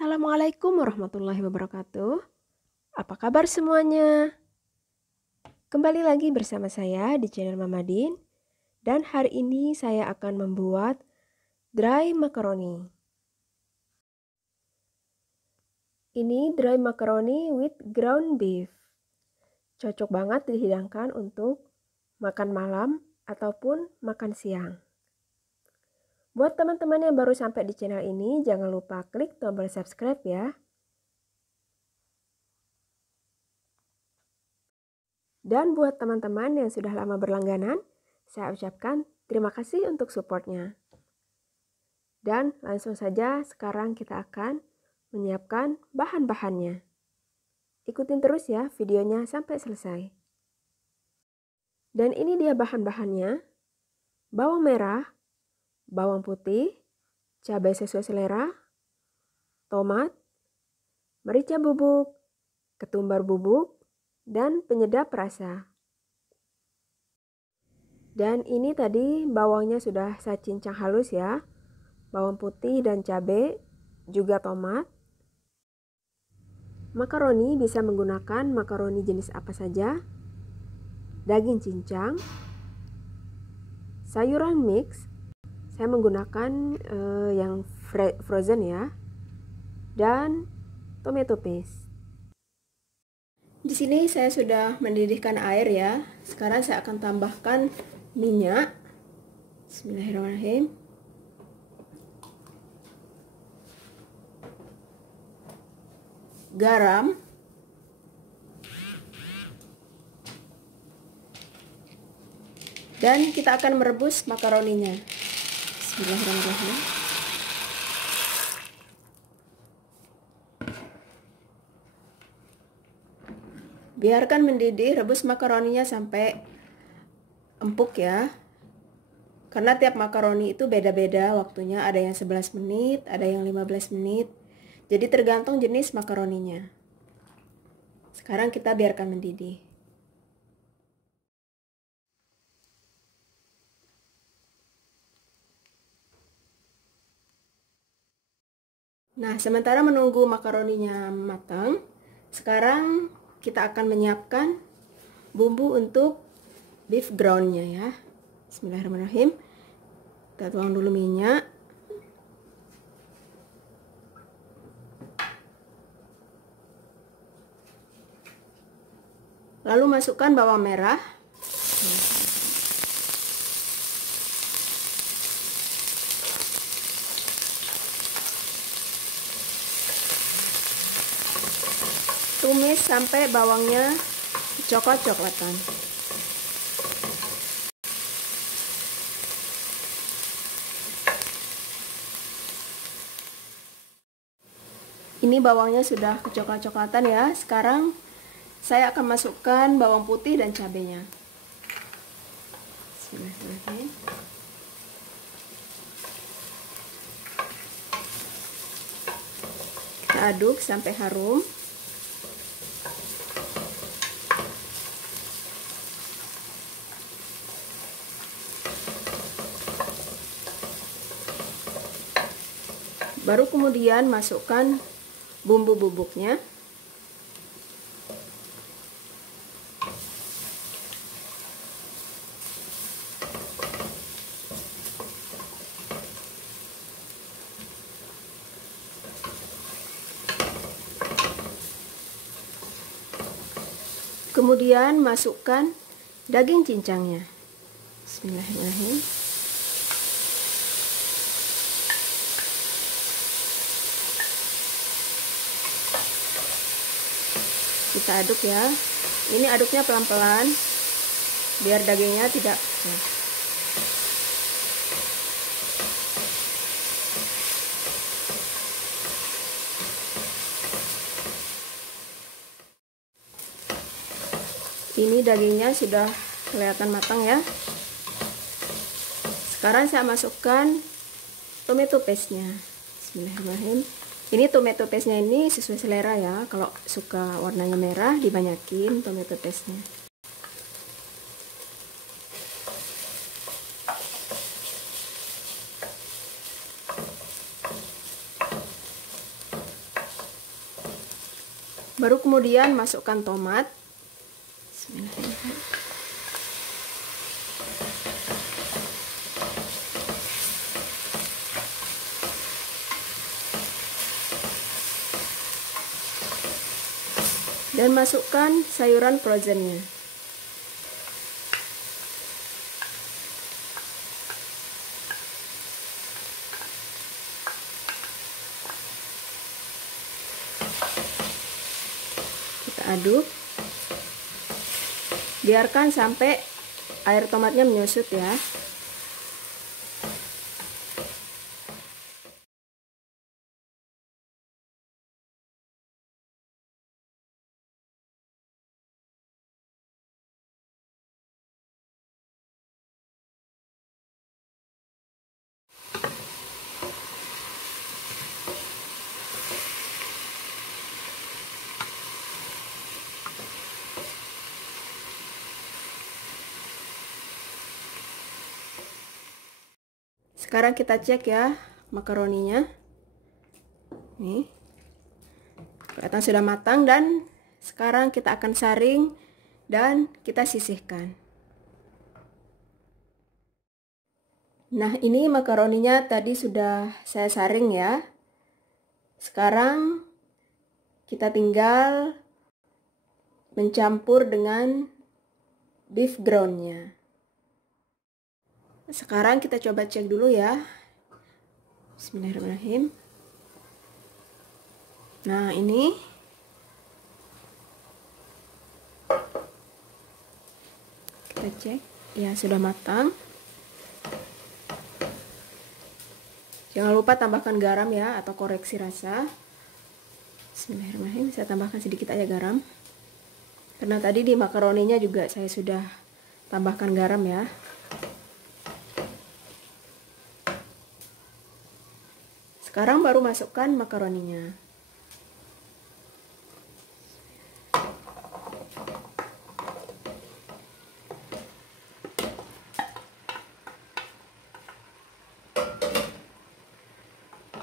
Assalamualaikum warahmatullahi wabarakatuh. Apa kabar semuanya? Kembali lagi bersama saya di channel Mama Din. Dan hari ini saya akan membuat dry macaroni. Ini dry macaroni with ground beef. Cocok banget dihidangkan untuk makan malam ataupun makan siang. Buat teman-teman yang baru sampai di channel ini, jangan lupa klik tombol subscribe ya. Dan buat teman-teman yang sudah lama berlangganan, saya ucapkan terima kasih untuk supportnya. Dan langsung saja sekarang kita akan menyiapkan bahan-bahannya. Ikutin terus ya videonya sampai selesai. Dan ini dia bahan-bahannya: bawang merah, bawang putih, cabai sesuai selera, tomat, merica bubuk, ketumbar bubuk, dan penyedap rasa. Dan ini tadi bawangnya sudah saya cincang halus ya. Bawang putih dan cabai, juga tomat. Makaroni bisa menggunakan makaroni jenis apa saja. Daging cincang, sayuran mix, saya menggunakan yang frozen ya, dan tomato paste. Di sini saya sudah mendidihkan air ya. Sekarang saya akan tambahkan minyak. Bismillahirrahmanirrahim. Garam. Dan kita akan merebus makaroninya. Bismillahirrahmanirrahim. Biarkan mendidih, rebus makaroninya sampai empuk ya. Karena tiap makaroni itu beda-beda waktunya, ada yang 11 menit, ada yang 15 menit. Jadi tergantung jenis makaroninya. Sekarang kita biarkan mendidih. Nah, sementara menunggu makaroninya matang, sekarang kita akan menyiapkan bumbu untuk beef groundnya ya. Bismillahirrahmanirrahim. Kita tuang dulu minyak. Lalu masukkan bawang merah. Tumis sampai bawangnya coklat-coklatan. Ini bawangnya sudah kecoklat-coklatan ya. Sekarang saya akan masukkan bawang putih dan cabenya. Bismillahirrahmanirrahim. Kita aduk sampai harum. Baru kemudian masukkan bumbu bubuknya. Kemudian masukkan daging cincangnya. Bismillahirrahmanirrahim. Kita aduk ya. Ini aduknya pelan-pelan biar dagingnya tidak Ini dagingnya sudah kelihatan matang ya. Sekarang saya masukkan tomato paste-nya. Bismillahirrahmanirrahim. Ini tomato paste-nya ini sesuai selera ya. Kalau suka warnanya merah, dibanyakin tomato paste-nya. Baru kemudian masukkan tomat. Bismillahirrahmanirrahim. Dan masukkan sayuran frozennya. Kita aduk. Biarkan sampai air tomatnya menyusut ya. Sekarang kita cek ya makaroninya. Nih. Kelihatan sudah matang dan sekarang kita akan saring dan kita sisihkan. Nah, ini makaroninya tadi sudah saya saring ya. Sekarang kita tinggal mencampur dengan beef groundnya. Sekarang kita coba cek dulu ya. Bismillahirrahmanirrahim. Nah, ini kita cek ya, sudah matang. Jangan lupa tambahkan garam ya, atau koreksi rasa. Bismillahirrahmanirrahim. Saya tambahkan sedikit aja garam, karena tadi di makaroninya juga saya sudah tambahkan garam ya. Sekarang baru masukkan makaroninya.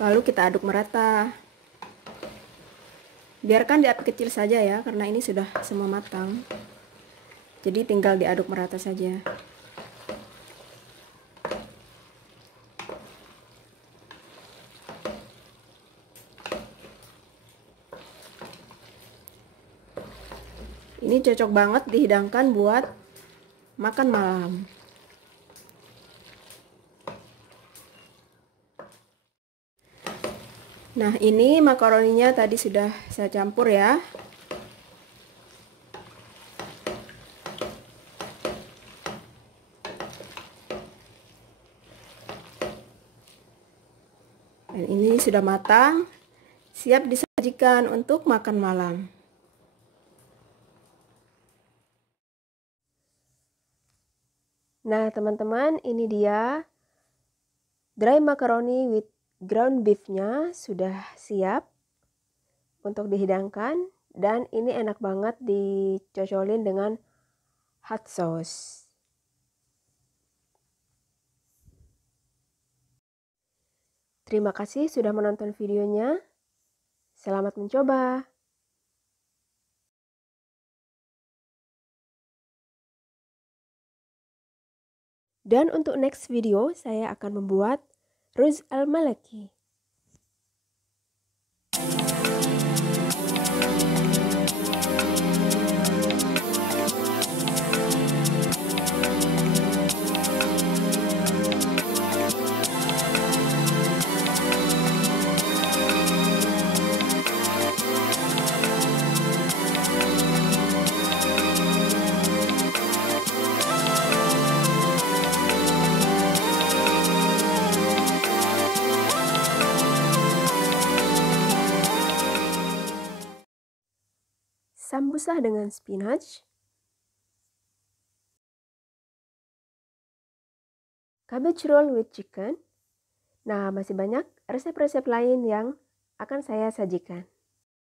Lalu kita aduk merata. Biarkan di api kecil saja ya, karena ini sudah semua matang. Jadi tinggal diaduk merata saja. Ini cocok banget dihidangkan buat makan malam. Nah, ini makaroninya tadi sudah saya campur ya. Dan ini sudah matang, siap disajikan untuk makan malam. Nah, teman-teman, ini dia dry macaroni with ground beef-nya sudah siap untuk dihidangkan, dan ini enak banget dicocolin dengan hot sauce. Terima kasih sudah menonton videonya. Selamat mencoba. Dan untuk next video saya akan membuat ruz al-malaki. Sambusa dengan spinach, cabbage roll with chicken. Nah, masih banyak resep-resep lain yang akan saya sajikan.